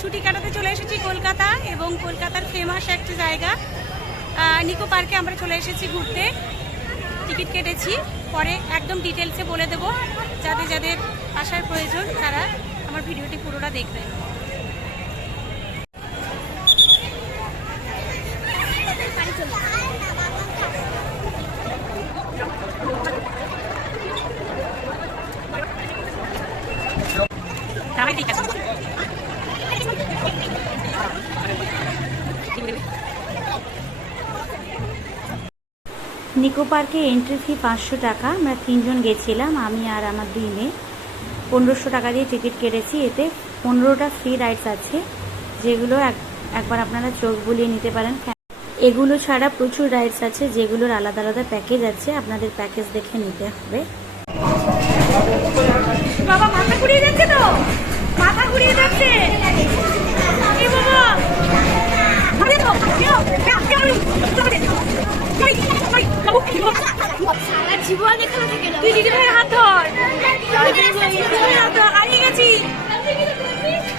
ছুটি কাটাতে চলে এসেছি কলকাতা, এবং কলকাতার ফেমাস একটা জায়গা নিকো পার্কে আমরা চলে এসেছি ঘুরতে। টিকিট কেটেছি, পরে একদম ডিটেলসে বলে দেবো। যাদের যাদের আসার প্রয়োজন তারা আমার ভিডিওটি পুরোটা দেখবেন। ঠিক আছে, নিকো পার্কে এন্ট্রি ফি 500 টাকা। আমরা 3 জন গেছিলাম, আমি আর আমার 2 মেয়ে। 1500 টাকা দিয়ে টিকিট কেটেছি। এতে 15টা ফ্রি রাইডস আছে, যেগুলো একবার আপনারা চোখ বুলিয়ে নিতে পারেন। এগুলো ছাড়া প্রচুর রাইডস আছে, যেগুলোর আলাদা আলাদা প্যাকেজ আছে। আপনাদের প্যাকেজ দেখে নিতে হবে। বাবা মাথা ঘুরিয়ে যাচ্ছে, তো মাথা ঘুরিয়ে যাচ্ছে।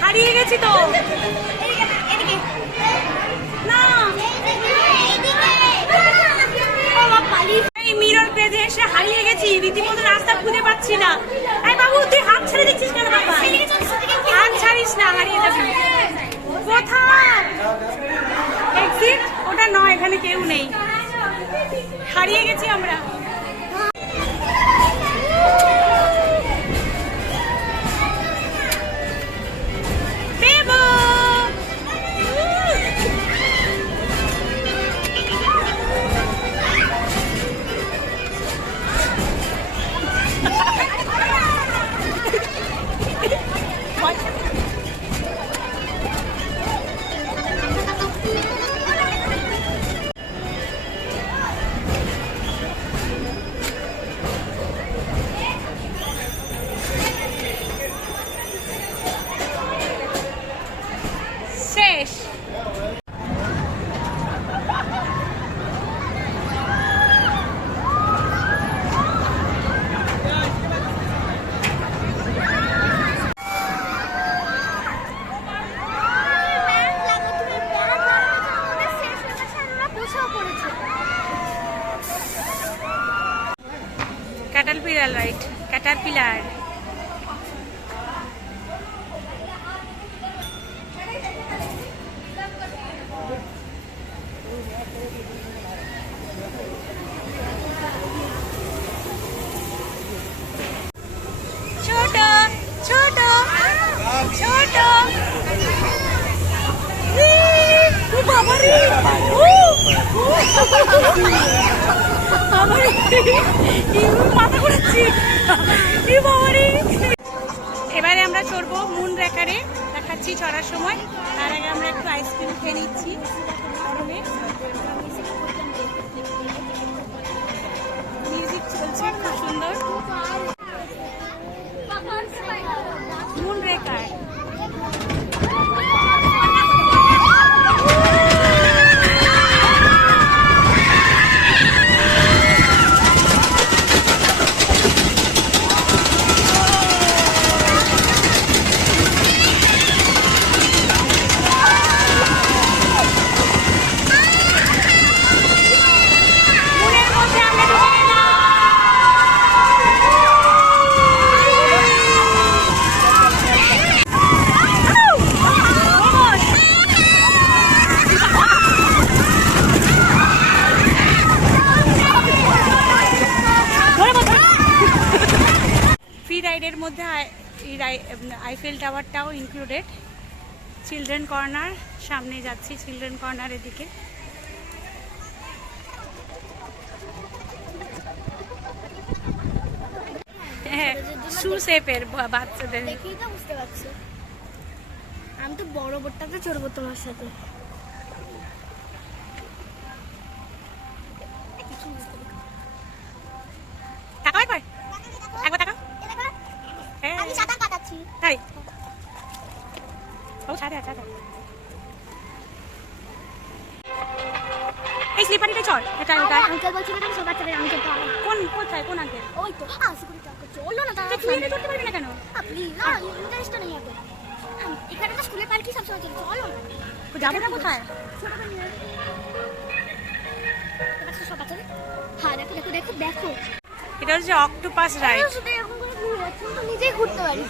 হারিয়ে গেছি তো না, এই মিরর পেজে এসে হারিয়ে গেছি, রীতিমতো রাস্তা খুঁজে পাচ্ছি না। এই বাবু তুই হাত ছেড়ে দিচ্ছিস কেন? বাবা হাত ছাড়িস না, হারিয়ে যাবি। কোথায় এক্সিট? ওটা নয়, এখানে কেউ নেই, হারিয়ে গেছি আমরা। Caterpillar right, Caterpillar. ছোট ছোট ছোট, মাথা ঘুরাচ্ছি। এবারে আমরা চড়বো মুন রেকারে, দেখাচ্ছি চড়ার সময়। তার আগে আমরা একটু আইসক্রিম খেয়ে নিচ্ছি গরমে। মিউজিক চলছে খুব সুন্দর। মুন রেকার রাইডের মধ্যে আইফেল টাওয়ারটাও ইনক্লুডেড। চিলড্রেন কর্নার, সামনে যাচ্ছি চিলড্রেন কর্নারের দিকে। হ্যাঁ, শু শেপের বাচ্চাদের। দেখেই তো বুঝতে পারছি, আমি তো বড় বোটটাতে চড়বো তোমার সাথে। আমি সাঁতার কাটাচ্ছি। তাই ও ছাড়ে ছাড়ে। এই স্লিপারিতে চল। এটা এটা আঙ্কেল বলছিল না সব বাচ্চাদের আমি চলতে পারবো। কোন কোথায় কোন আঙ্কেল? ওই তো আসুকুরি টাকা চললো না। তুই এটা করতে পারবি না কেন? প্লিজ না, ইন্টারেস্ট নেই এত। এখানে তো স্কুলে পার্কি সব হয়েছিল, চলো না। যাবো না কোথায়? ছোট করে নিয়ে এবার সব আছে। হ্যাঁ দেখো দেখো দেখো দেখো, এটা হচ্ছে অক্টোপাস রাইড। শুধু এরকম করে ঘুরে যাচ্ছে, তো নিজেই ঘুরতে পারি।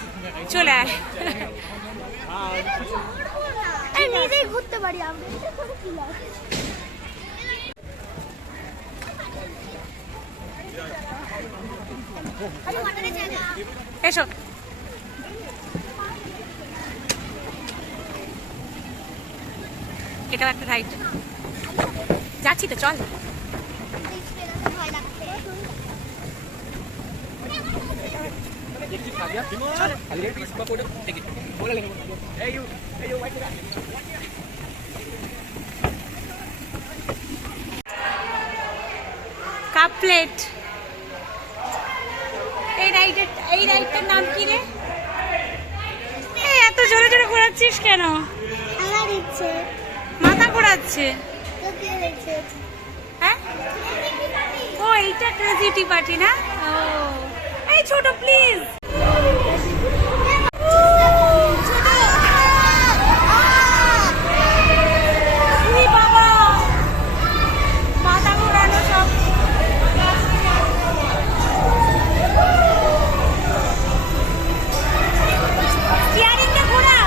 চলে আয়। আমি নিজেই ঘুরতে পারি, আমরা এটা করে কি লাভ? আরে মাথাটা জায়গা এসো। এটাও একটা রাইড। যাচ্ছি তো, চল। ভয় লাগছে। Cup plate. এই রাইডটার নাম কি রে? এই এত জোরে জোরে ঘোরাচ্ছিস কেন? আমার ইচ্ছে মাথা ঘোরাচ্ছে। তো কি হয়েছে? হ্যাঁ, ও এইটা ক্রেজিটি পার্টি না? ও এই ছোট প্লিজ। বাবা মাথা ঘোরানো সব। স্টিয়ারিংটা ঘোরা।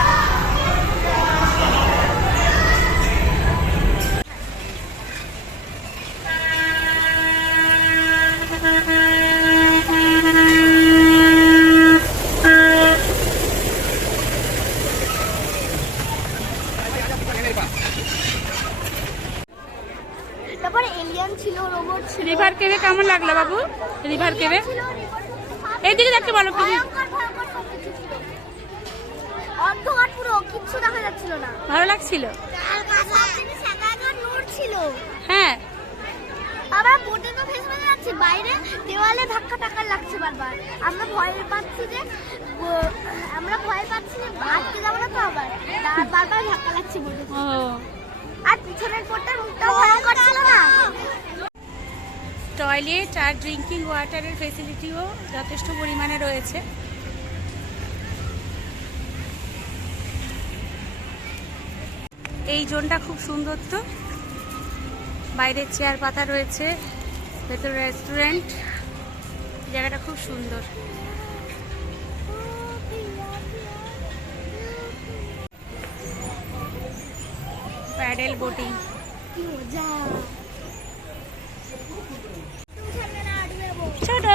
তারপরে এলিয়ান ছিল, রোবট ছিল। রিভার কেভে কেমন লাগলো বাবু? রিভার কেভে এইদিকে দেখতে বলো প্লিজ। ভয়ঙ্কর ভয়ঙ্কর সব কিছু ছিল। অন্ধকার পুরো, কিচ্ছু দেখা যাচ্ছিল না। ভালো লাগছিল? আর সব জিনিস একা নূর ছিল। হ্যাঁ, আমরা বোটে তো ফেসে যাচ্ছি, বাইরে দেওয়ালে ধাক্কা টাক্কা লাগছে বারবার। আমরা ভয় পাচ্ছি যে আটকে যাবো না তো, আবার বারবার ধাক্কা লাগছে বোটে। ও আর পিছনের বোটটার মুখটা ভয়ঙ্কর ছিল না। টয়লেট আর ড্রিঙ্কিং ওয়াটারের ফেসিলিটিও যথেষ্ট পরিমাণে রয়েছে। এই জোনটা খুব সুন্দর তো, বাইরে চেয়ার পাতা রয়েছে, ভেতরে রেস্টুরেন্ট। জায়গাটা খুব সুন্দর। Paddle boating. কি মজা। ছোট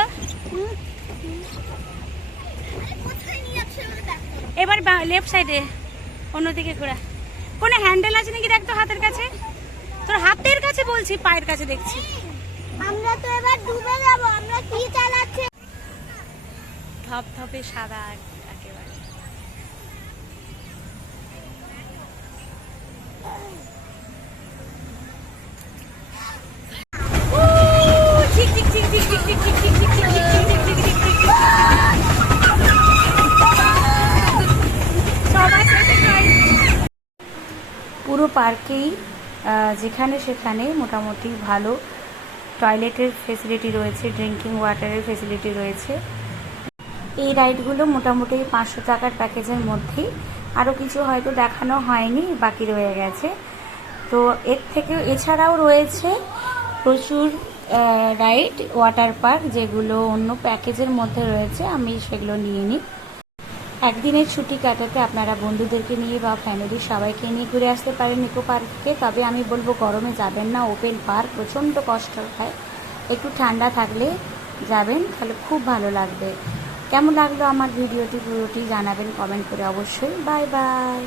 কোথায় নিয়ে যাচ্ছে দেখো। এবার লেফট সাইডে অন্যদিকে ঘোরা। কোনো হ্যান্ডেল আছে নাকি দেখ তো হাতের কাছে। তোর হাতের কাছে বলছি, পায়ের কাছে দেখছি। আমরা তো এবার ডুবে যাব। আমরা কি চালাচ্ছি? ধপধপে সাদা একেবারে। ঠিক ঠিক ঠিক ঠিক ঠিক ঠিক ঠিক ঠিক ঠিক ঠিক ঠিক ঠিক ঠিক ঠিক ঠিক। সবাই পুরো পার্কেই যেখানে সেখানে মোটামুটি ভালো টয়লেটের ফেসিলিটি রয়েছে, ড্রিঙ্কিং ওয়াটারের ফেসিলিটি রয়েছে। এই রাইডগুলো মোটামুটি 500 টাকার প্যাকেজের মধ্যেই। আরও কিছু হয়তো দেখানো হয়নি, বাকি রয়ে গেছে। তো এর থেকেও এছাড়াও রয়েছে প্রচুর রাইড, ওয়াটার পার্ক, যেগুলো অন্য প্যাকেজের মধ্যে রয়েছে। আমি সেগুলো নিয়ে নিই। একদিনের ছুটি কাটাতে আপনারা বন্ধুদেরকে নিয়ে বা ফ্যামিলির সবাইকে নিয়ে ঘুরে আসতে পারেন ইকো পার্কে। তবে আমি বলবো গরমে যাবেন না, ওপেন পার্ক প্রচণ্ড কষ্ট হয়। একটু ঠান্ডা থাকলে যাবেন, তাহলে খুব ভালো লাগবে। কেমন লাগলো আমার ভিডিওটি পুরোটি জানাবেন কমেন্ট করে অবশ্যই। Bye bye.